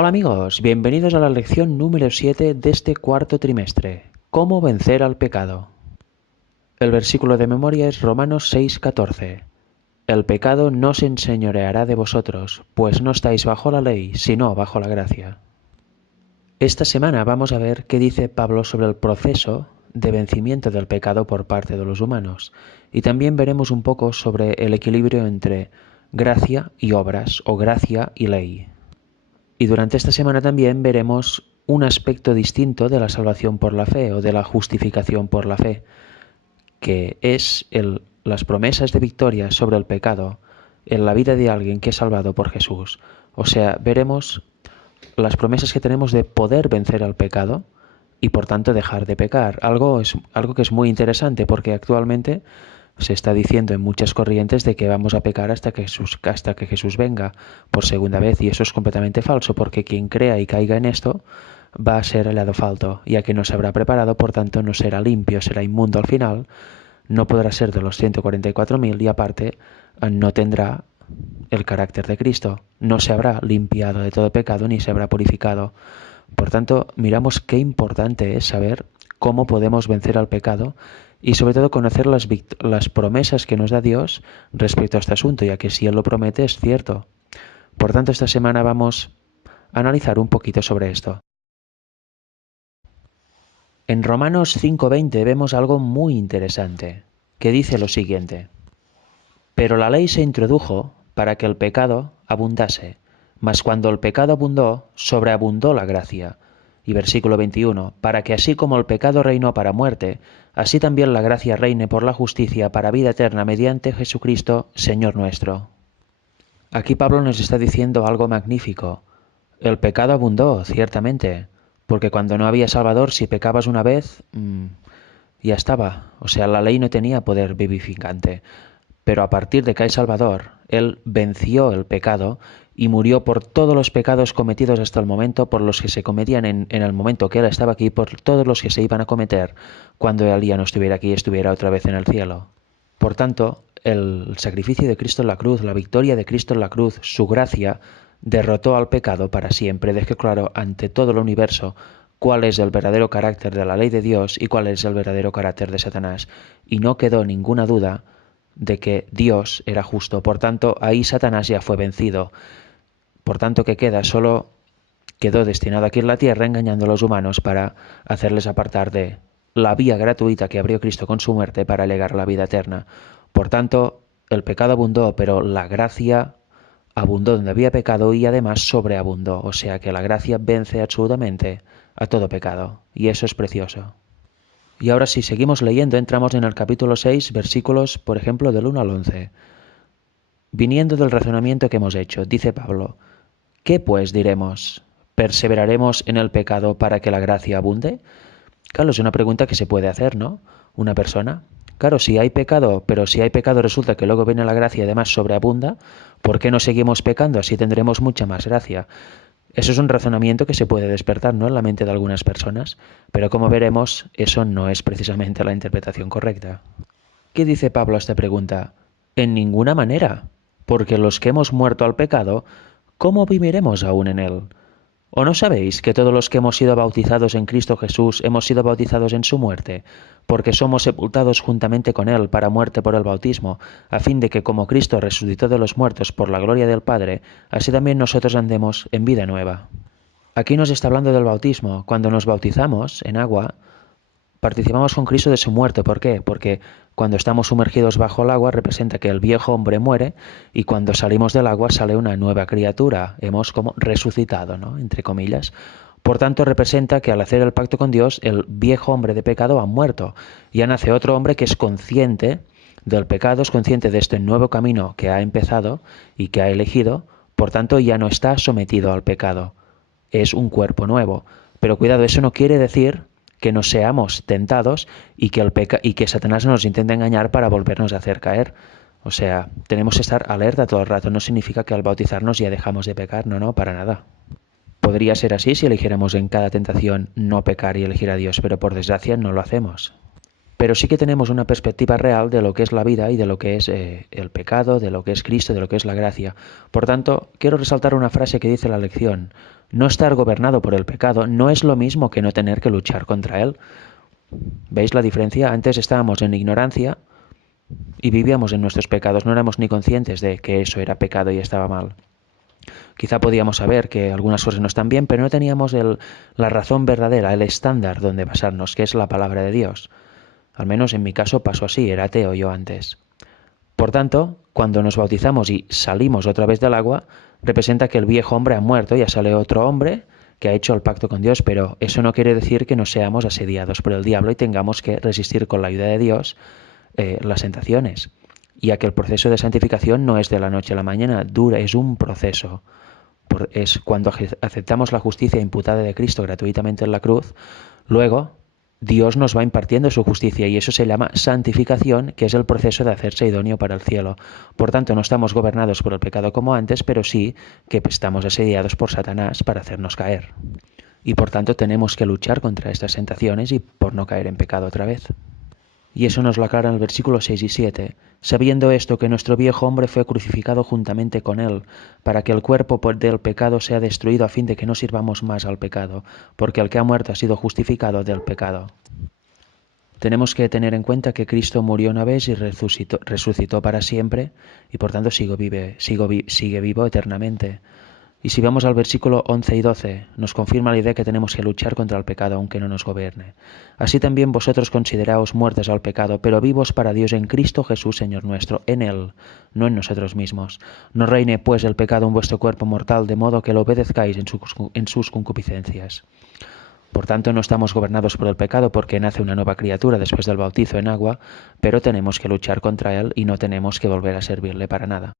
Hola amigos, bienvenidos a la lección número 7 de este cuarto trimestre. ¿Cómo vencer al pecado? El versículo de memoria es Romanos 6:14. El pecado no se enseñoreará de vosotros, pues no estáis bajo la ley, sino bajo la gracia. Esta semana vamos a ver qué dice Pablo sobre el proceso de vencimiento del pecado por parte de los humanos. Y también veremos un poco sobre el equilibrio entre gracia y obras, o gracia y ley. Y durante esta semana también veremos un aspecto distinto de la salvación por la fe o de la justificación por la fe, que es las promesas de victoria sobre el pecado en la vida de alguien que es salvado por Jesús. O sea, veremos las promesas que tenemos de poder vencer al pecado y por tanto dejar de pecar. Algo que es muy interesante porque actualmente se está diciendo en muchas corrientes de que vamos a pecar hasta que Jesús venga por segunda vez, y eso es completamente falso, porque quien crea y caiga en esto va a ser hallado falto, ya que no se habrá preparado, por tanto no será limpio, será inmundo al final, no podrá ser de los 144.000 y aparte no tendrá el carácter de Cristo, no se habrá limpiado de todo pecado ni se habrá purificado. Por tanto, miramos qué importante es saber cómo podemos vencer al pecado y sobre todo conocer las promesas que nos da Dios respecto a este asunto, ya que si Él lo promete es cierto. Por tanto, esta semana vamos a analizar un poquito sobre esto. En Romanos 5:20 vemos algo muy interesante, que dice lo siguiente: Pero la ley se introdujo para que el pecado abundase, mas cuando el pecado abundó, sobreabundó la gracia. Y versículo 21, para que así como el pecado reinó para muerte, así también la gracia reine por la justicia para vida eterna mediante Jesucristo, Señor nuestro. Aquí Pablo nos está diciendo algo magnífico. El pecado abundó, ciertamente, porque cuando no había Salvador, si pecabas una vez, ya estaba. O sea, la ley no tenía poder vivificante. Pero a partir de que hay Salvador, Él venció el pecado y murió por todos los pecados cometidos hasta el momento, por los que se cometían en el momento que Él estaba aquí, por todos los que se iban a cometer cuando Él ya no estuviera aquí y estuviera otra vez en el cielo. Por tanto, el sacrificio de Cristo en la cruz, la victoria de Cristo en la cruz, su gracia, derrotó al pecado para siempre. Dejó claro ante todo el universo cuál es el verdadero carácter de la ley de Dios y cuál es el verdadero carácter de Satanás. Y no quedó ninguna duda de que Dios era justo. Por tanto, ahí Satanás ya fue vencido. Por tanto, ¿qué queda? Solo quedó destinado aquí en la tierra engañando a los humanos para hacerles apartar de la vía gratuita que abrió Cristo con su muerte para llegar a la vida eterna. Por tanto, el pecado abundó, pero la gracia abundó donde había pecado y además sobreabundó. O sea que la gracia vence absolutamente a todo pecado. Y eso es precioso. Y ahora si seguimos leyendo, entramos en el capítulo 6, versículos, por ejemplo, del 1 al 11. Viniendo del razonamiento que hemos hecho, dice Pablo, ¿qué pues diremos? ¿Perseveraremos en el pecado para que la gracia abunde? Claro, es una pregunta que se puede hacer, ¿no? Una persona. Claro, si hay pecado, pero si hay pecado resulta que luego viene la gracia y además sobreabunda, ¿por qué no seguimos pecando? Así tendremos mucha más gracia. Eso es un razonamiento que se puede despertar, ¿no?, en la mente de algunas personas, pero como veremos, eso no es precisamente la interpretación correcta. ¿Qué dice Pablo a esta pregunta? En ninguna manera, porque los que hemos muerto al pecado, ¿cómo viviremos aún en él? ¿O no sabéis que todos los que hemos sido bautizados en Cristo Jesús hemos sido bautizados en su muerte? Porque somos sepultados juntamente con Él para muerte por el bautismo, a fin de que como Cristo resucitó de los muertos por la gloria del Padre, así también nosotros andemos en vida nueva. Aquí nos está hablando del bautismo. Cuando nos bautizamos en agua, participamos con Cristo de su muerte. ¿Por qué? Porque cuando estamos sumergidos bajo el agua representa que el viejo hombre muere y cuando salimos del agua sale una nueva criatura. Hemos como resucitado, ¿no?, entre comillas. Por tanto, representa que al hacer el pacto con Dios, el viejo hombre de pecado ha muerto. Ya nace otro hombre que es consciente del pecado, es consciente de este nuevo camino que ha empezado y que ha elegido. Por tanto, ya no está sometido al pecado. Es un cuerpo nuevo. Pero cuidado, eso no quiere decir que no seamos tentados y que Satanás nos intente engañar para volvernos a hacer caer. O sea, tenemos que estar alerta todo el rato. No significa que al bautizarnos ya dejamos de pecar. No, no, para nada. Podría ser así si eligiéramos en cada tentación no pecar y elegir a Dios, pero por desgracia no lo hacemos. pero sí que tenemos una perspectiva real de lo que es la vida y de lo que es el pecado, de lo que es Cristo, de lo que es la gracia. Por tanto, quiero resaltar una frase que dice la lección: no estar gobernado por el pecado no es lo mismo que no tener que luchar contra él. ¿Veis la diferencia? Antes estábamos en ignorancia y vivíamos en nuestros pecados, no éramos ni conscientes de que eso era pecado y estaba mal. Quizá podíamos saber que algunas cosas no están bien, pero no teníamos la razón verdadera, el estándar donde basarnos, que es la palabra de Dios. Al menos en mi caso pasó así, era ateo yo antes. Por tanto, cuando nos bautizamos y salimos otra vez del agua, representa que el viejo hombre ha muerto, ya sale otro hombre que ha hecho el pacto con Dios, pero eso no quiere decir que no seamos asediados por el diablo y tengamos que resistir con la ayuda de Dios las tentaciones. Ya que el proceso de santificación no es de la noche a la mañana, dura, es un proceso. Es cuando aceptamos la justicia imputada de Cristo gratuitamente en la cruz, luego Dios nos va impartiendo su justicia y eso se llama santificación, que es el proceso de hacerse idóneo para el cielo. Por tanto, no estamos gobernados por el pecado como antes, pero sí que estamos asediados por Satanás para hacernos caer. Y por tanto tenemos que luchar contra estas tentaciones y por no caer en pecado otra vez. Y eso nos lo aclara en el versículo 6 y 7. Sabiendo esto, que nuestro viejo hombre fue crucificado juntamente con él, para que el cuerpo del pecado sea destruido a fin de que no sirvamos más al pecado, porque el que ha muerto ha sido justificado del pecado. Tenemos que tener en cuenta que Cristo murió una vez y resucitó para siempre, y por tanto sigue vivo eternamente. Y si vamos al versículo 11 y 12, nos confirma la idea que tenemos que luchar contra el pecado aunque no nos gobierne. Así también vosotros consideraos muertos al pecado, pero vivos para Dios en Cristo Jesús, Señor nuestro, en Él, no en nosotros mismos. No reine pues el pecado en vuestro cuerpo mortal, de modo que lo obedezcáis en sus concupiscencias. Por tanto, no estamos gobernados por el pecado porque nace una nueva criatura después del bautizo en agua, pero tenemos que luchar contra él y no tenemos que volver a servirle para nada.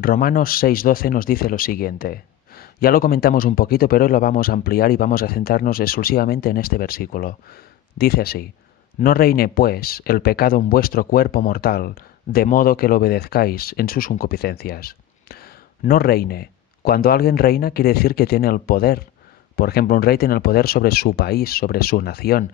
Romanos 6:12 nos dice lo siguiente. Ya lo comentamos un poquito, pero hoy lo vamos a ampliar y vamos a centrarnos exclusivamente en este versículo. Dice así: no reine, pues, el pecado en vuestro cuerpo mortal, de modo que lo obedezcáis en sus concupiscencias. No reine. Cuando alguien reina quiere decir que tiene el poder. Por ejemplo, un rey tiene el poder sobre su país, sobre su nación,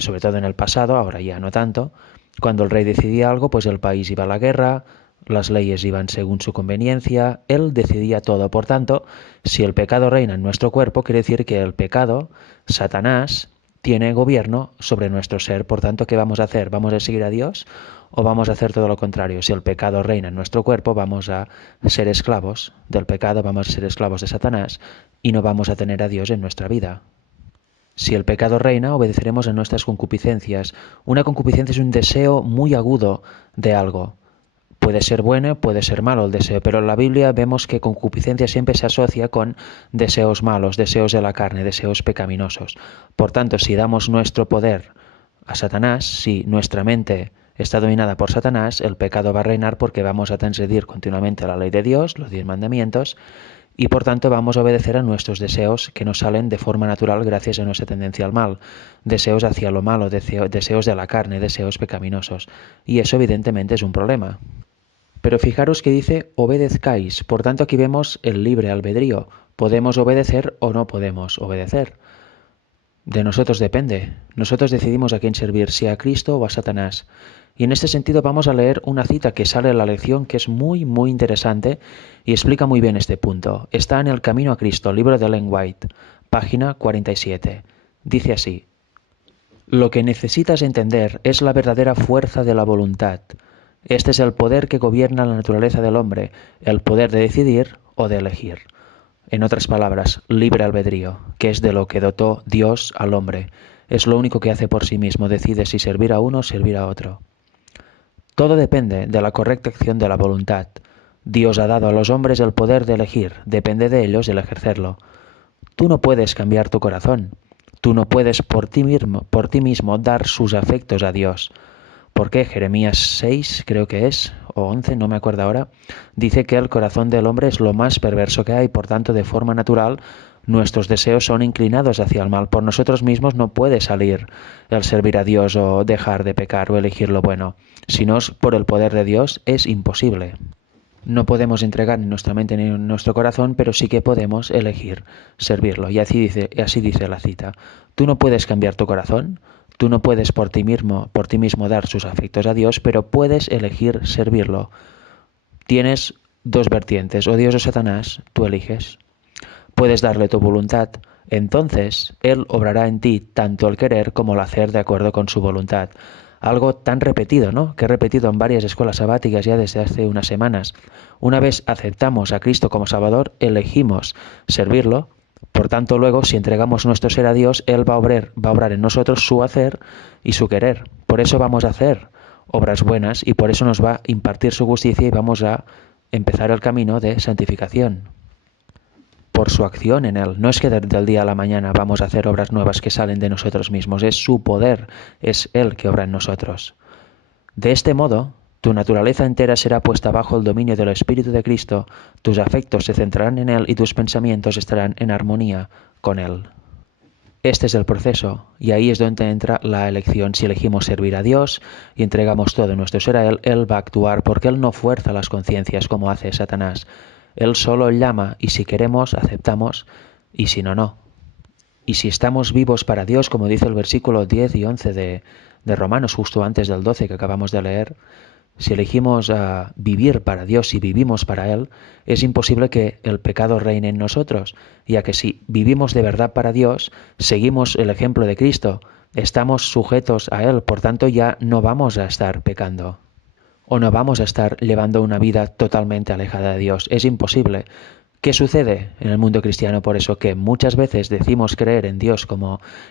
sobre todo en el pasado, ahora ya no tanto. Cuando el rey decidía algo, pues el país iba a la guerra, las leyes iban según su conveniencia, él decidía todo. Por tanto, si el pecado reina en nuestro cuerpo, quiere decir que el pecado, Satanás, tiene gobierno sobre nuestro ser. Por tanto, ¿qué vamos a hacer? ¿Vamos a seguir a Dios o vamos a hacer todo lo contrario? Si el pecado reina en nuestro cuerpo, vamos a ser esclavos del pecado, vamos a ser esclavos de Satanás y no vamos a tener a Dios en nuestra vida. Si el pecado reina, obedeceremos a nuestras concupiscencias. Una concupiscencia es un deseo muy agudo de algo. Puede ser bueno, puede ser malo el deseo, pero en la Biblia vemos que concupiscencia siempre se asocia con deseos malos, deseos de la carne, deseos pecaminosos. Por tanto, si damos nuestro poder a Satanás, si nuestra mente está dominada por Satanás, el pecado va a reinar porque vamos a transgredir continuamente la ley de Dios, los 10 mandamientos, y por tanto vamos a obedecer a nuestros deseos que nos salen de forma natural gracias a nuestra tendencia al mal, deseos hacia lo malo, deseos de la carne, deseos pecaminosos. Y eso evidentemente es un problema. Pero fijaros que dice obedezcáis, por tanto aquí vemos el libre albedrío. Podemos obedecer o no podemos obedecer. De nosotros depende. Nosotros decidimos a quién servir, si a Cristo o a Satanás. Y en este sentido vamos a leer una cita que sale en la lección que es muy, muy interesante y explica muy bien este punto. Está en El Camino a Cristo, libro de Ellen White, página 47. Dice así: lo que necesitas entender es la verdadera fuerza de la voluntad. Este es el poder que gobierna la naturaleza del hombre, el poder de decidir o de elegir. En otras palabras, libre albedrío, que es de lo que dotó Dios al hombre. Es lo único que hace por sí mismo, decide si servir a uno o servir a otro. Todo depende de la correcta acción de la voluntad. Dios ha dado a los hombres el poder de elegir, depende de ellos el ejercerlo. Tú no puedes cambiar tu corazón. Tú no puedes por ti mismo dar sus afectos a Dios. Porque Jeremías 6, creo que es, o 11, no me acuerdo ahora, dice que el corazón del hombre es lo más perverso que hay, por tanto, de forma natural, nuestros deseos son inclinados hacia el mal. Por nosotros mismos no puede salir el servir a Dios o dejar de pecar o elegir lo bueno. Si no es por el poder de Dios, es imposible. No podemos entregar ni nuestra mente ni nuestro corazón, pero sí que podemos elegir servirlo. Y así dice la cita. Tú no puedes cambiar tu corazón, Tú no puedes por ti mismo dar sus afectos a Dios, pero puedes elegir servirlo. Tienes dos vertientes, o Dios o Satanás, tú eliges. Puedes darle tu voluntad, entonces Él obrará en ti tanto el querer como el hacer de acuerdo con su voluntad. Algo tan repetido, ¿no? Que he repetido en varias escuelas sabáticas ya desde hace unas semanas. Una vez aceptamos a Cristo como Salvador, elegimos servirlo. Por tanto, luego, si entregamos nuestro ser a Dios, Él va a obrar en nosotros su hacer y su querer. Por eso vamos a hacer obras buenas y por eso nos va a impartir su justicia y vamos a empezar el camino de santificación. Por su acción en Él. No es que del día a la mañana vamos a hacer obras nuevas que salen de nosotros mismos, es su poder, es Él que obra en nosotros. De este modo, tu naturaleza entera será puesta bajo el dominio del Espíritu de Cristo, tus afectos se centrarán en Él y tus pensamientos estarán en armonía con Él. Este es el proceso, y ahí es donde entra la elección. Si elegimos servir a Dios y entregamos todo nuestro ser a Él, Él va a actuar porque Él no fuerza las conciencias como hace Satanás. Él solo llama y si queremos, aceptamos y si no, no. Y si estamos vivos para Dios, como dice el versículo 10 y 11 de Romanos, justo antes del 12 que acabamos de leer, si elegimos vivir para Dios y vivimos para Él, es imposible que el pecado reine en nosotros, ya que si vivimos de verdad para Dios, seguimos el ejemplo de Cristo, estamos sujetos a Él, por tanto ya no vamos a estar pecando o no vamos a estar llevando una vida totalmente alejada de Dios. Es imposible. ¿Qué sucede en el mundo cristiano? Por eso que muchas veces decimos creer en Dios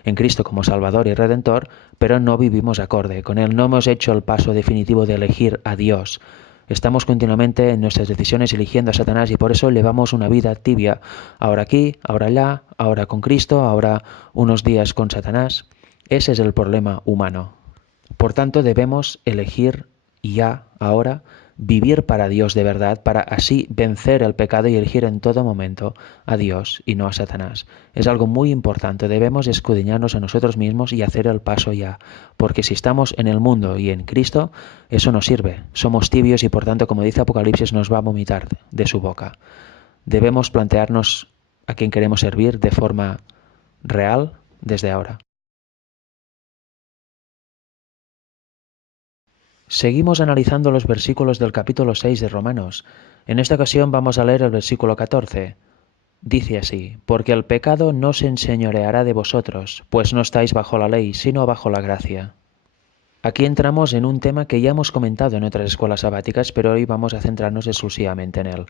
en Cristo como Salvador y Redentor, pero no vivimos acorde con Él. No hemos hecho el paso definitivo de elegir a Dios. Estamos continuamente en nuestras decisiones eligiendo a Satanás y por eso llevamos una vida tibia. Ahora aquí, ahora allá, ahora con Cristo, ahora unos días con Satanás. Ese es el problema humano. Por tanto, debemos elegir ya, ahora, vivir para Dios de verdad, para así vencer el pecado y elegir en todo momento a Dios y no a Satanás. Es algo muy importante, debemos escudriñarnos a nosotros mismos y hacer el paso ya, porque si estamos en el mundo y en Cristo, eso no sirve. Somos tibios y por tanto, como dice Apocalipsis, nos va a vomitar de su boca. Debemos plantearnos a quién queremos servir de forma real desde ahora. Seguimos analizando los versículos del capítulo 6 de Romanos. En esta ocasión vamos a leer el versículo 14. Dice así: porque el pecado no se enseñoreará de vosotros, pues no estáis bajo la ley, sino bajo la gracia. Aquí entramos en un tema que ya hemos comentado en otras escuelas sabáticas, pero hoy vamos a centrarnos exclusivamente en él.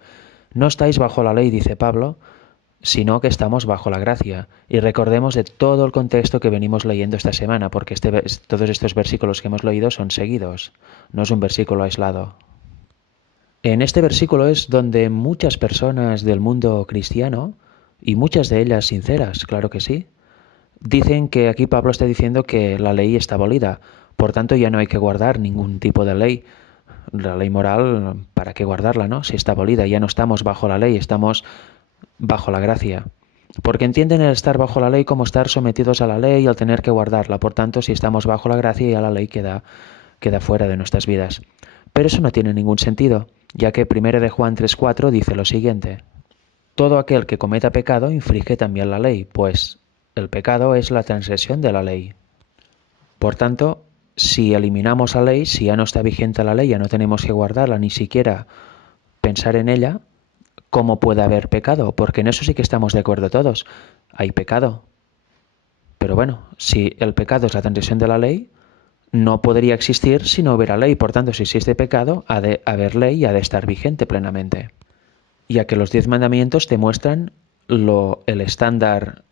No estáis bajo la ley, dice Pablo, sino que estamos bajo la gracia. Y recordemos de todo el contexto que venimos leyendo esta semana, porque todos estos versículos que hemos leído son seguidos, no es un versículo aislado. En este versículo es donde muchas personas del mundo cristiano, y muchas de ellas sinceras, claro que sí, dicen que aquí Pablo está diciendo que la ley está abolida, por tanto ya no hay que guardar ningún tipo de ley. La ley moral, ¿para qué guardarla, no? Si está abolida, ya no estamos bajo la ley, estamos bajo la gracia. Porque entienden el estar bajo la ley como estar sometidos a la ley y al tener que guardarla. Por tanto, si estamos bajo la gracia, ya la ley queda fuera de nuestras vidas. Pero eso no tiene ningún sentido, ya que 1 de Juan 3:4 dice lo siguiente: todo aquel que cometa pecado infringe también la ley, pues el pecado es la transgresión de la ley. Por tanto, si eliminamos la ley, si ya no está vigente la ley, ya no tenemos que guardarla, ni siquiera pensar en ella, ¿cómo puede haber pecado? Porque en eso sí que estamos de acuerdo todos. Hay pecado. Pero bueno, si el pecado es la transgresión de la ley, no podría existir si no hubiera ley. Por tanto, si existe pecado, ha de haber ley y ha de estar vigente plenamente. Ya que los 10 mandamientos te muestran el estándar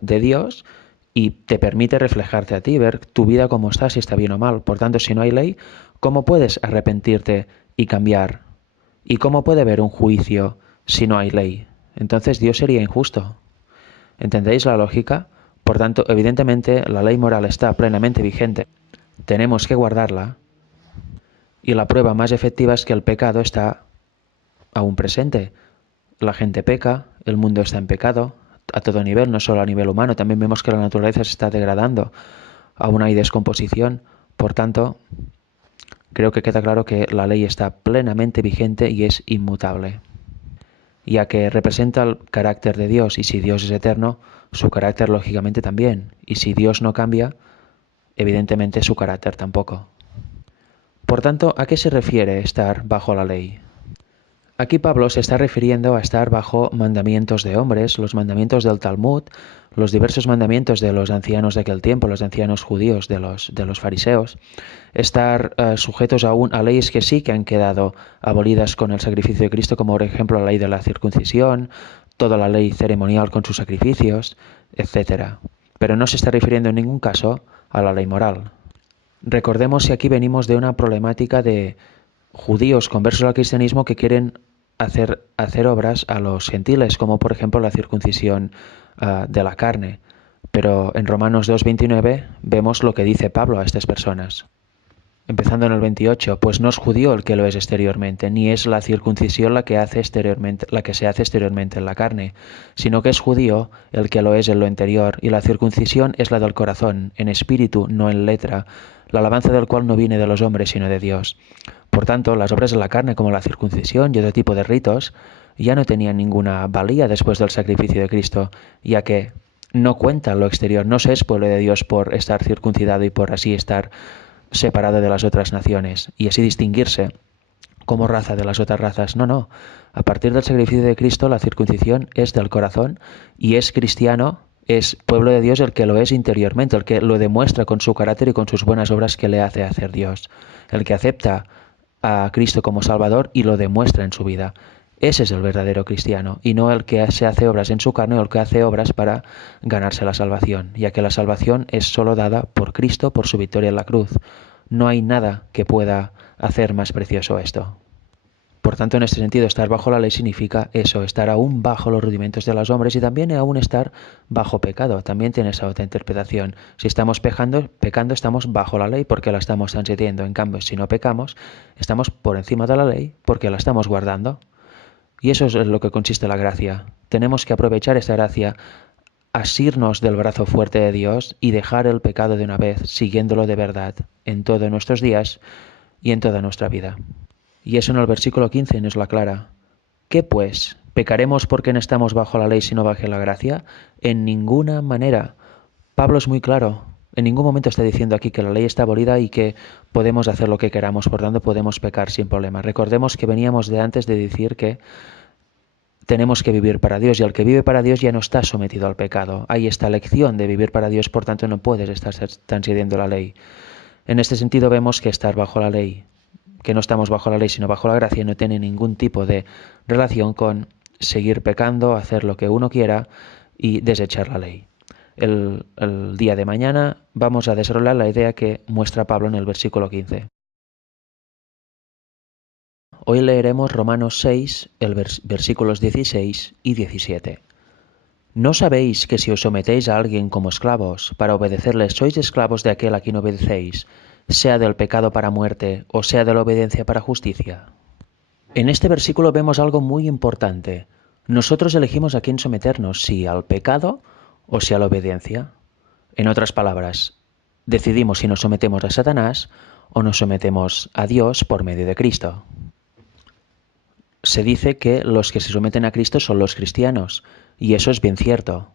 de Dios y te permite reflejarte a ti, ver tu vida cómo está, si está bien o mal. Por tanto, si no hay ley, ¿cómo puedes arrepentirte y cambiar? ¿Y cómo puede haber un juicio si no hay ley? Entonces Dios sería injusto. ¿Entendéis la lógica? Por tanto, evidentemente, la ley moral está plenamente vigente. Tenemos que guardarla. Y la prueba más efectiva es que el pecado está aún presente. La gente peca, el mundo está en pecado, a todo nivel, no solo a nivel humano. También vemos que la naturaleza se está degradando. Aún hay descomposición. Por tanto, creo que queda claro que la ley está plenamente vigente y es inmutable, ya que representa el carácter de Dios, y si Dios es eterno, su carácter lógicamente también. Y si Dios no cambia, evidentemente su carácter tampoco. Por tanto, ¿a qué se refiere estar bajo la ley? Aquí Pablo se está refiriendo a estar bajo mandamientos de hombres, los mandamientos del Talmud, los diversos mandamientos de los ancianos de aquel tiempo, los ancianos judíos de los fariseos, estar sujetos aún a leyes que sí que han quedado abolidas con el sacrificio de Cristo, como por ejemplo la ley de la circuncisión, toda la ley ceremonial con sus sacrificios, etc. Pero no se está refiriendo en ningún caso a la ley moral. Recordemos que aquí venimos de una problemática de judíos conversos al cristianismo que quieren hacer obras a los gentiles, como por ejemplo la circuncisión de la carne. Pero en Romanos 2:29 vemos lo que dice Pablo a estas personas. Empezando en el 28, pues no es judío el que lo es exteriormente, ni es la circuncisión la que se hace exteriormente en la carne, sino que es judío el que lo es en lo interior, y la circuncisión es la del corazón, en espíritu, no en letra, la alabanza del cual no viene de los hombres, sino de Dios. Por tanto, las obras de la carne, como la circuncisión y otro tipo de ritos, ya no tenían ninguna valía después del sacrificio de Cristo, ya que no cuenta lo exterior, no se es pueblo de Dios por estar circuncidado y por así estar separado de las otras naciones y así distinguirse como raza de las otras razas. No, no. A partir del sacrificio de Cristo, la circuncisión es del corazón y es cristiano, es pueblo de Dios el que lo es interiormente, el que lo demuestra con su carácter y con sus buenas obras que le hace hacer Dios, el que acepta a Cristo como Salvador y lo demuestra en su vida. Ese es el verdadero cristiano, y no el que se hace obras en su carne o el que hace obras para ganarse la salvación, ya que la salvación es solo dada por Cristo por su victoria en la cruz. No hay nada que pueda hacer más precioso esto. Por tanto, en este sentido, estar bajo la ley significa eso, estar aún bajo los rudimentos de los hombres y también aún estar bajo pecado. También tiene esa otra interpretación. Si estamos pecando, estamos bajo la ley porque la estamos transgrediendo. En cambio, si no pecamos, estamos por encima de la ley porque la estamos guardando. Y eso es en lo que consiste la gracia. Tenemos que aprovechar esta gracia, asirnos del brazo fuerte de Dios y dejar el pecado de una vez, siguiéndolo de verdad, en todos nuestros días y en toda nuestra vida. Y eso en el versículo 15 nos lo aclara. ¿Qué pues? ¿Pecaremos porque no estamos bajo la ley sino bajo la gracia? En ninguna manera. Pablo es muy claro. En ningún momento está diciendo aquí que la ley está abolida y que podemos hacer lo que queramos, por tanto podemos pecar sin problema. Recordemos que veníamos de antes de decir que tenemos que vivir para Dios y el que vive para Dios ya no está sometido al pecado. Hay esta lección de vivir para Dios, por tanto no puedes estar transgrediendo la ley. En este sentido vemos que estar bajo la ley, que no estamos bajo la ley sino bajo la gracia, no tiene ningún tipo de relación con seguir pecando, hacer lo que uno quiera y desechar la ley. El día de mañana vamos a desarrollar la idea que muestra Pablo en el versículo 15. Hoy leeremos Romanos 6, versículos 16 y 17. ¿No sabéis que si os sometéis a alguien como esclavos, para obedecerles sois esclavos de aquel a quien obedecéis, sea del pecado para muerte o sea de la obediencia para justicia? En este versículo vemos algo muy importante. Nosotros elegimos a quién someternos, si al pecado o si a la obediencia. En otras palabras, decidimos si nos sometemos a Satanás o nos sometemos a Dios por medio de Cristo. Se dice que los que se someten a Cristo son los cristianos, y eso es bien cierto.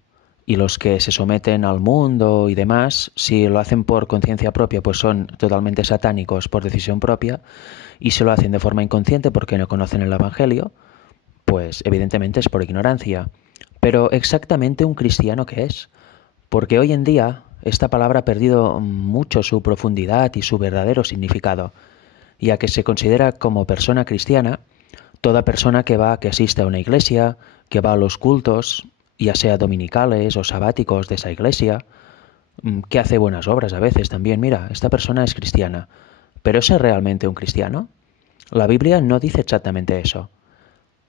Y los que se someten al mundo y demás, si lo hacen por conciencia propia, pues son totalmente satánicos por decisión propia, y si lo hacen de forma inconsciente porque no conocen el Evangelio, pues evidentemente es por ignorancia. Pero exactamente un cristiano, ¿qué es? Porque hoy en día esta palabra ha perdido mucho su profundidad y su verdadero significado, ya que se considera como persona cristiana toda persona que asiste a una iglesia, que va a los cultos, ya sea dominicales o sabáticos de esa iglesia, que hace buenas obras a veces también. Mira, esta persona es cristiana. ¿Pero es realmente un cristiano? La Biblia no dice exactamente eso.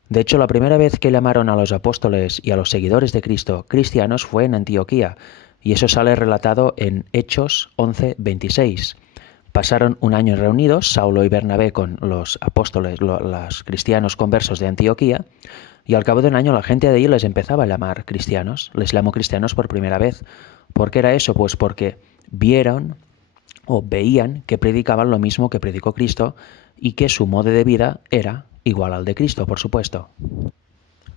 De hecho, la primera vez que llamaron a los apóstoles y a los seguidores de Cristo cristianos fue en Antioquía, y eso sale relatado en Hechos 11:26. Pasaron un año reunidos, Saulo y Bernabé con los apóstoles, los cristianos conversos de Antioquía, y al cabo de un año la gente de ahí les empezaba a llamar cristianos, les llamó cristianos por primera vez. ¿Por qué era eso? Pues porque vieron o veían que predicaban lo mismo que predicó Cristo y que su modo de vida era igual al de Cristo, por supuesto.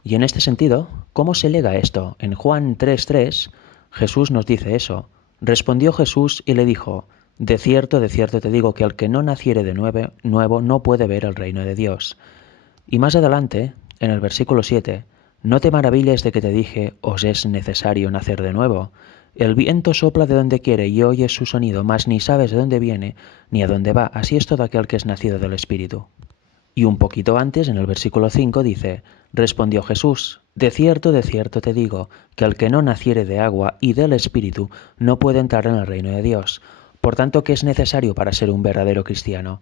Y en este sentido, ¿cómo se lega esto? En Juan 3:3, Jesús nos dice eso. Respondió Jesús y le dijo: de cierto te digo que el que no naciere de nuevo no puede ver el reino de Dios. Y más adelante, en el versículo 7, no te maravilles de que te dije, os es necesario nacer de nuevo. El viento sopla de donde quiere y oyes su sonido, mas ni sabes de dónde viene ni a dónde va. Así es todo aquel que es nacido del Espíritu. Y un poquito antes, en el versículo 5, dice, respondió Jesús, de cierto te digo, que el que no naciere de agua y del Espíritu no puede entrar en el reino de Dios. Por tanto, ¿qué es necesario para ser un verdadero cristiano?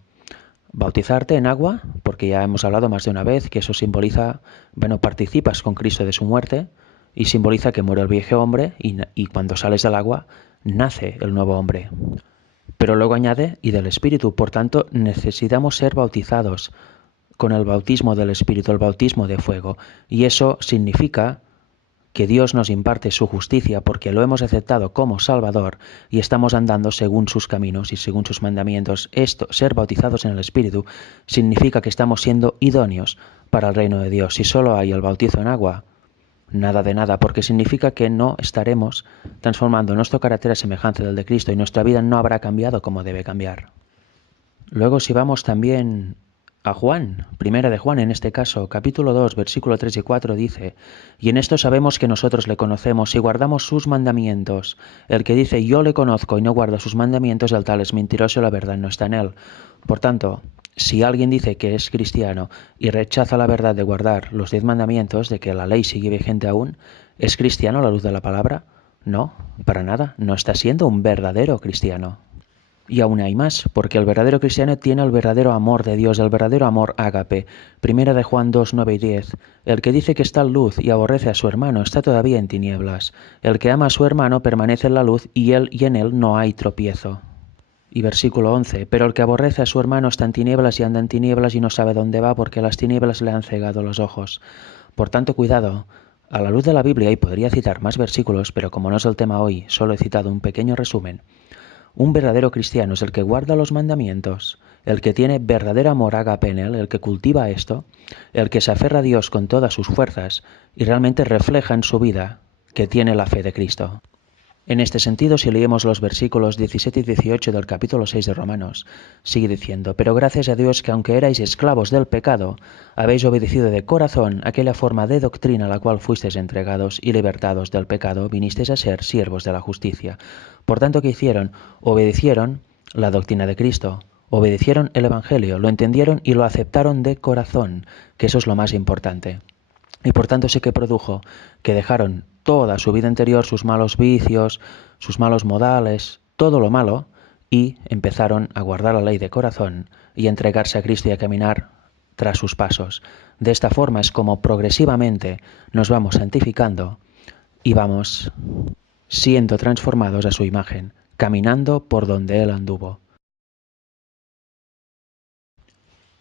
Bautizarte en agua, porque ya hemos hablado más de una vez que eso simboliza, participas con Cristo de su muerte y simboliza que muere el viejo hombre y cuando sales del agua nace el nuevo hombre. Pero luego añade, y del Espíritu, por tanto necesitamos ser bautizados con el bautismo del Espíritu, el bautismo de fuego. Y eso significa que Dios nos imparte su justicia porque lo hemos aceptado como Salvador y estamos andando según sus caminos y según sus mandamientos. Esto, ser bautizados en el Espíritu, significa que estamos siendo idóneos para el reino de Dios. Si solo hay el bautizo en agua, nada de nada, porque significa que no estaremos transformando nuestro carácter a semejanza del de Cristo y nuestra vida no habrá cambiado como debe cambiar. Luego si vamos también a Juan, primera de Juan en este caso, capítulo 2, versículo 3 y 4 dice, y en esto sabemos que nosotros le conocemos y guardamos sus mandamientos. El que dice yo le conozco y no guarda sus mandamientos, el tal es mentiroso y la verdad no está en él. Por tanto, si alguien dice que es cristiano y rechaza la verdad de guardar los 10 mandamientos, de que la ley sigue vigente aún, ¿es cristiano a la luz de la palabra? No, para nada, no está siendo un verdadero cristiano. Y aún hay más, porque el verdadero cristiano tiene el verdadero amor de Dios, el verdadero amor ágape. Primera de Juan 2, 9 y 10. El que dice que está en luz y aborrece a su hermano está todavía en tinieblas. El que ama a su hermano permanece en la luz y en él no hay tropiezo. Y versículo 11. Pero el que aborrece a su hermano está en tinieblas y anda en tinieblas y no sabe dónde va porque las tinieblas le han cegado los ojos. Por tanto, cuidado. A la luz de la Biblia, y podría citar más versículos, pero como no es el tema hoy, solo he citado un pequeño resumen. Un verdadero cristiano es el que guarda los mandamientos, el que tiene verdadero amor ágape en él, el que cultiva esto, el que se aferra a Dios con todas sus fuerzas y realmente refleja en su vida que tiene la fe de Cristo. En este sentido, si leemos los versículos 17 y 18 del capítulo 6 de Romanos, sigue diciendo, pero gracias a Dios que aunque erais esclavos del pecado, habéis obedecido de corazón aquella forma de doctrina a la cual fuisteis entregados y libertados del pecado, vinisteis a ser siervos de la justicia. Por tanto, ¿qué hicieron? Obedecieron la doctrina de Cristo, obedecieron el Evangelio, lo entendieron y lo aceptaron de corazón, que eso es lo más importante. Y por tanto sí que produjo que dejaron toda su vida anterior, sus malos vicios, sus malos modales, todo lo malo, y empezaron a guardar la ley de corazón y a entregarse a Cristo y a caminar tras sus pasos. De esta forma es como progresivamente nos vamos santificando y vamos siendo transformados a su imagen, caminando por donde Él anduvo.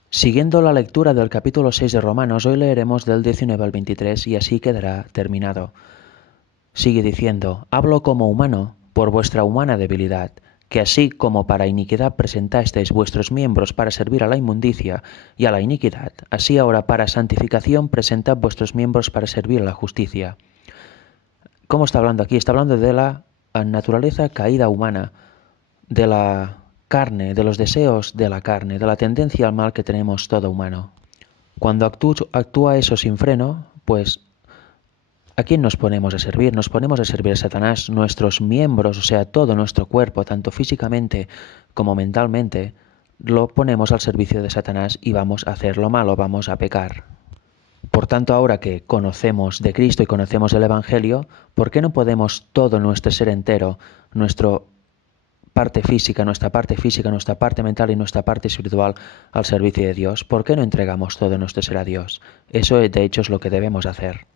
Siguiendo la lectura del capítulo 6 de Romanos, hoy leeremos del 19 al 23 y así quedará terminado. Sigue diciendo, hablo como humano por vuestra humana debilidad, que así como para iniquidad presentasteis vuestros miembros para servir a la inmundicia y a la iniquidad, así ahora para santificación presentad vuestros miembros para servir a la justicia. ¿Cómo está hablando aquí? Está hablando de la naturaleza caída humana, de la carne, de los deseos de la carne, de la tendencia al mal que tenemos todo humano. Cuando actúa eso sin freno, pues ¿a quién nos ponemos a servir? Nos ponemos a servir a Satanás, nuestros miembros, o sea, todo nuestro cuerpo, tanto físicamente como mentalmente, lo ponemos al servicio de Satanás y vamos a hacer lo malo, vamos a pecar. Por tanto, ahora que conocemos de Cristo y conocemos el Evangelio, ¿por qué no podemos todo nuestro ser entero, nuestra parte física, nuestra parte mental y nuestra parte espiritual al servicio de Dios? ¿Por qué no entregamos todo nuestro ser a Dios? Eso de hecho es lo que debemos hacer.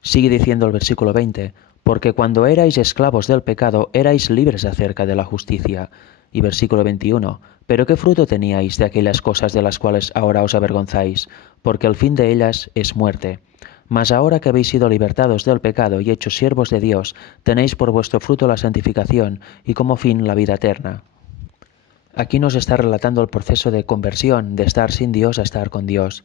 Sigue diciendo el versículo 20, porque cuando erais esclavos del pecado, erais libres acerca de la justicia. Y versículo 21, pero ¿qué fruto teníais de aquellas cosas de las cuales ahora os avergonzáis? Porque el fin de ellas es muerte. Mas ahora que habéis sido libertados del pecado y hechos siervos de Dios, tenéis por vuestro fruto la santificación y como fin la vida eterna. Aquí nos está relatando el proceso de conversión, de estar sin Dios a estar con Dios.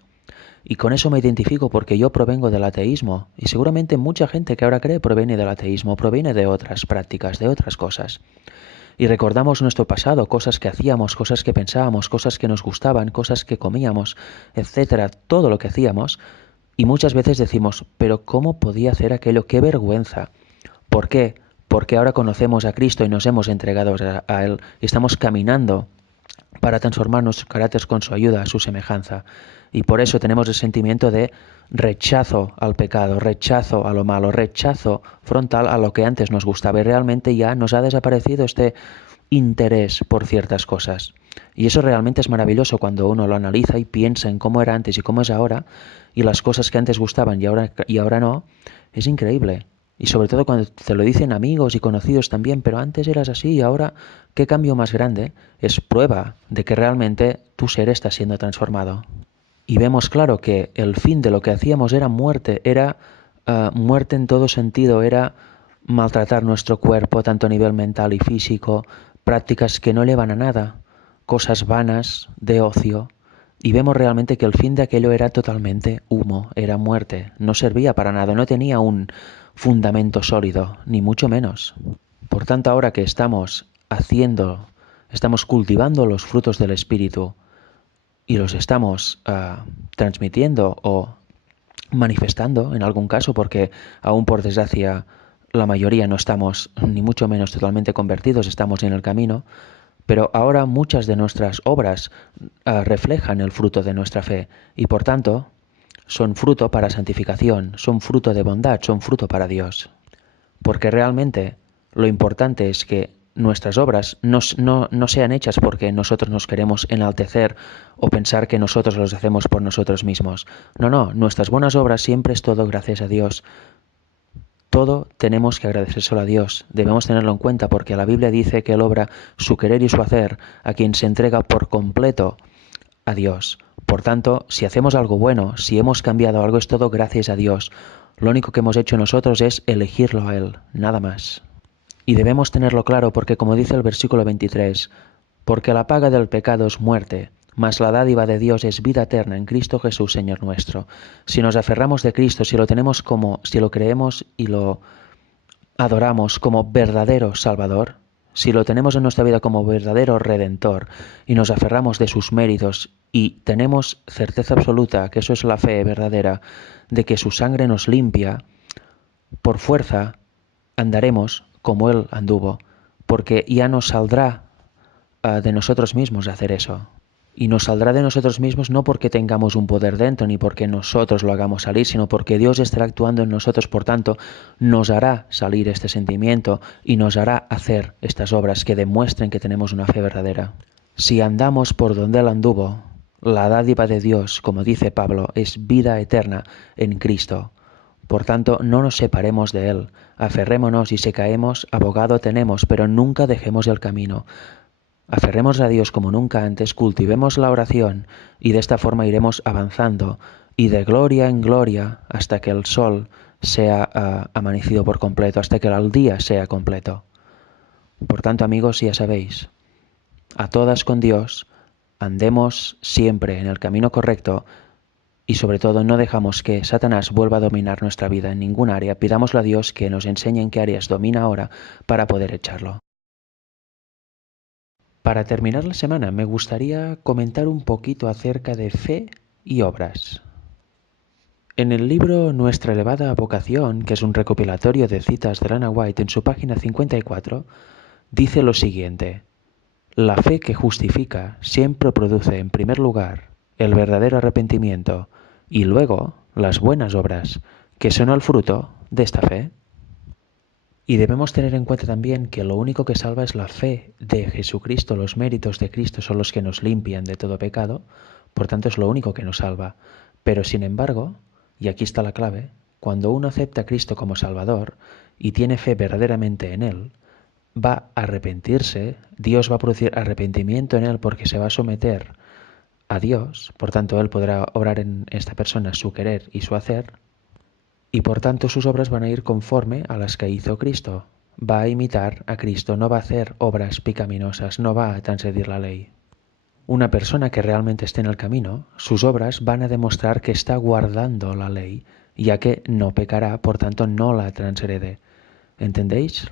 Y con eso me identifico porque yo provengo del ateísmo y seguramente mucha gente que ahora cree proviene del ateísmo, proviene de otras prácticas, de otras cosas. y recordamos nuestro pasado, cosas que hacíamos, cosas que pensábamos, cosas que nos gustaban, cosas que comíamos, etcétera, todo lo que hacíamos, y muchas veces decimos, pero ¿cómo podía hacer aquello? ¡Qué vergüenza! ¿Por qué? Porque ahora conocemos a Cristo y nos hemos entregado a Él y estamos caminando para transformar nuestros caracteres con su ayuda, a su semejanza. Y por eso tenemos el sentimiento de rechazo al pecado, rechazo a lo malo, rechazo frontal a lo que antes nos gustaba y realmente ya nos ha desaparecido este interés por ciertas cosas. Y eso realmente es maravilloso cuando uno lo analiza y piensa en cómo era antes y cómo es ahora y las cosas que antes gustaban y ahora no, es increíble. Y sobre todo cuando te lo dicen amigos y conocidos también, pero antes eras así y ahora, ¿qué cambio más grande? Es prueba de que realmente tu ser está siendo transformado. Y vemos claro que el fin de lo que hacíamos era muerte, era muerte en todo sentido, era maltratar nuestro cuerpo, tanto a nivel mental y físico, prácticas que no llevan a nada, cosas vanas, de ocio, y vemos realmente que el fin de aquello era totalmente humo, era muerte, no servía para nada, no tenía un fundamento sólido, ni mucho menos. Por tanto, ahora que estamos cultivando los frutos del Espíritu y los estamos transmitiendo o manifestando en algún caso, porque aún por desgracia la mayoría no estamos ni mucho menos totalmente convertidos, estamos en el camino, pero ahora muchas de nuestras obras reflejan el fruto de nuestra fe y por tanto son fruto para santificación, son fruto de bondad, son fruto para Dios. Porque realmente lo importante es que nuestras obras no sean hechas porque nosotros nos queremos enaltecer o pensar que nosotros los hacemos por nosotros mismos. No, no, nuestras buenas obras siempre es todo gracias a Dios. Todo tenemos que agradecérselo a Dios, debemos tenerlo en cuenta porque la Biblia dice que Él obra su querer y su hacer a quien se entrega por completo a Dios. Por tanto, si hacemos algo bueno, si hemos cambiado algo, es todo gracias a Dios. Lo único que hemos hecho nosotros es elegirlo a Él, nada más. Y debemos tenerlo claro porque, como dice el versículo 23, porque la paga del pecado es muerte, mas la dádiva de Dios es vida eterna en Cristo Jesús, Señor nuestro. Si nos aferramos de Cristo, si lo creemos y lo adoramos como verdadero Salvador, si lo tenemos en nuestra vida como verdadero Redentor y nos aferramos de sus méritos y tenemos certeza absoluta, que eso es la fe verdadera, de que su sangre nos limpia, por fuerza andaremos como Él anduvo, porque ya nos saldrá de nosotros mismos hacer eso. Y nos saldrá de nosotros mismos no porque tengamos un poder dentro ni porque nosotros lo hagamos salir, sino porque Dios estará actuando en nosotros, por tanto, nos hará salir este sentimiento y nos hará hacer estas obras que demuestren que tenemos una fe verdadera. Si andamos por donde Él anduvo, la dádiva de Dios, como dice Pablo, es vida eterna en Cristo. Por tanto, no nos separemos de Él, aferrémonos y si caemos, abogado tenemos, pero nunca dejemos el camino. Aferremos a Dios como nunca antes, cultivemos la oración y de esta forma iremos avanzando y de gloria en gloria hasta que el sol sea amanecido por completo, hasta que el día sea completo. Por tanto, amigos, ya sabéis, a todas con Dios, andemos siempre en el camino correcto y sobre todo no dejamos que Satanás vuelva a dominar nuestra vida en ningún área. Pidámosle a Dios que nos enseñe en qué áreas domina ahora para poder echarlo. Para terminar la semana me gustaría comentar un poquito acerca de fe y obras. En el libro Nuestra elevada vocación, que es un recopilatorio de citas de Ellen White, en su página 54, dice lo siguiente: la fe que justifica siempre produce en primer lugar el verdadero arrepentimiento y luego las buenas obras, que son el fruto de esta fe. Y debemos tener en cuenta también que lo único que salva es la fe de Jesucristo, los méritos de Cristo son los que nos limpian de todo pecado, por tanto es lo único que nos salva. Pero sin embargo, y aquí está la clave, cuando uno acepta a Cristo como Salvador y tiene fe verdaderamente en Él, va a arrepentirse, Dios va a producir arrepentimiento en Él porque se va a someter a Dios, por tanto Él podrá obrar en esta persona su querer y su hacer, y por tanto sus obras van a ir conforme a las que hizo Cristo. Va a imitar a Cristo, no va a hacer obras pecaminosas, no va a transgredir la ley. Una persona que realmente esté en el camino, sus obras van a demostrar que está guardando la ley, ya que no pecará, por tanto no la transgrede. ¿Entendéis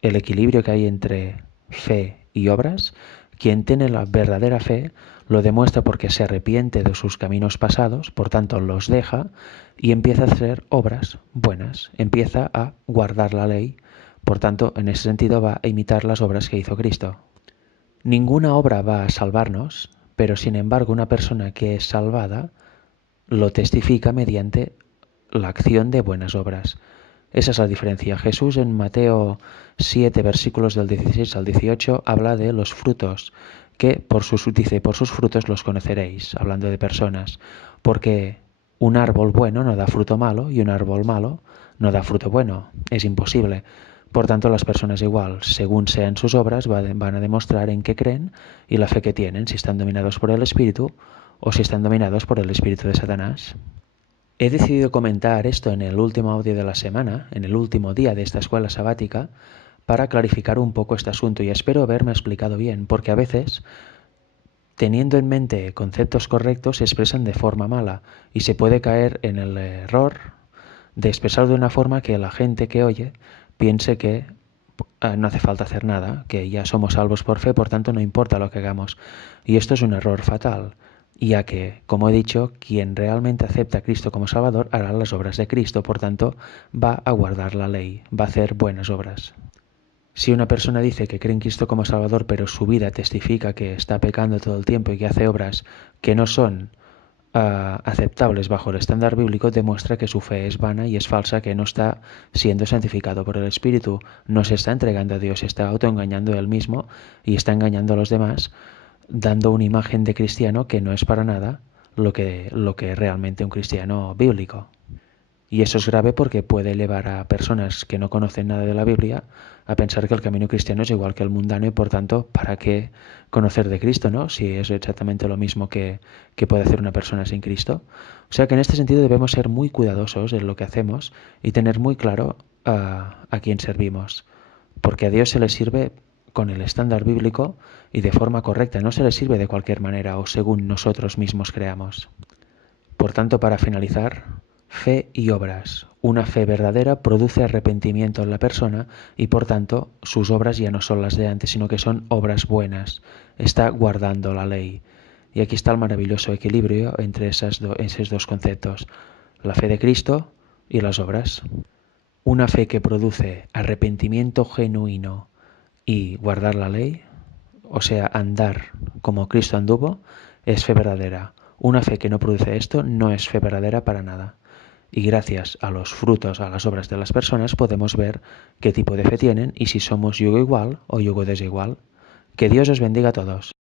el equilibrio que hay entre fe y obras, quien tiene la verdadera fe lo demuestra porque se arrepiente de sus caminos pasados, por tanto los deja y empieza a hacer obras buenas, empieza a guardar la ley, por tanto en ese sentido va a imitar las obras que hizo Cristo. Ninguna obra va a salvarnos, pero sin embargo una persona que es salvada lo testifica mediante la acción de buenas obras. Esa es la diferencia. Jesús en Mateo 7, versículos del 16 al 18, habla de los frutos, que dice, por sus frutos los conoceréis, hablando de personas, porque un árbol bueno no da fruto malo y un árbol malo no da fruto bueno. Es imposible. Por tanto, las personas igual, según sean sus obras, van a demostrar en qué creen y la fe que tienen, si están dominados por el Espíritu o si están dominados por el espíritu de Satanás. He decidido comentar esto en el último audio de la semana, en el último día de esta escuela sabática, para clarificar un poco este asunto y espero haberme explicado bien, porque a veces, teniendo en mente conceptos correctos, se expresan de forma mala y se puede caer en el error de expresar de una forma que la gente que oye piense que no hace falta hacer nada, que ya somos salvos por fe, por tanto no importa lo que hagamos. Y esto es un error fatal, ya que, como he dicho, quien realmente acepta a Cristo como Salvador hará las obras de Cristo, por tanto va a guardar la ley, va a hacer buenas obras. Si una persona dice que cree en Cristo como Salvador, pero su vida testifica que está pecando todo el tiempo y que hace obras que no son aceptables bajo el estándar bíblico, demuestra que su fe es vana y es falsa, que no está siendo santificado por el Espíritu, no se está entregando a Dios, se está autoengañando a él mismo y está engañando a los demás, dando una imagen de cristiano que no es para nada lo que es realmente un cristiano bíblico. Y eso es grave porque puede llevar a personas que no conocen nada de la Biblia a pensar que el camino cristiano es igual que el mundano y por tanto, ¿para qué conocer de Cristo, no? Si es exactamente lo mismo que puede hacer una persona sin Cristo. O sea que en este sentido debemos ser muy cuidadosos en lo que hacemos y tener muy claro a quién servimos. Porque a Dios se le sirve con el estándar bíblico y de forma correcta, no se le sirve de cualquier manera o según nosotros mismos creamos. Por tanto, para finalizar, fe y obras. Una fe verdadera produce arrepentimiento en la persona y por tanto sus obras ya no son las de antes, sino que son obras buenas. Está guardando la ley. Y aquí está el maravilloso equilibrio entre esos dos conceptos, la fe de Cristo y las obras. Una fe que produce arrepentimiento genuino y guardar la ley, o sea, andar como Cristo anduvo, es fe verdadera. Una fe que no produce esto no es fe verdadera para nada. Y gracias a los frutos, a las obras de las personas, podemos ver qué tipo de fe tienen y si somos yugo igual o yugo desigual. Que Dios os bendiga a todos.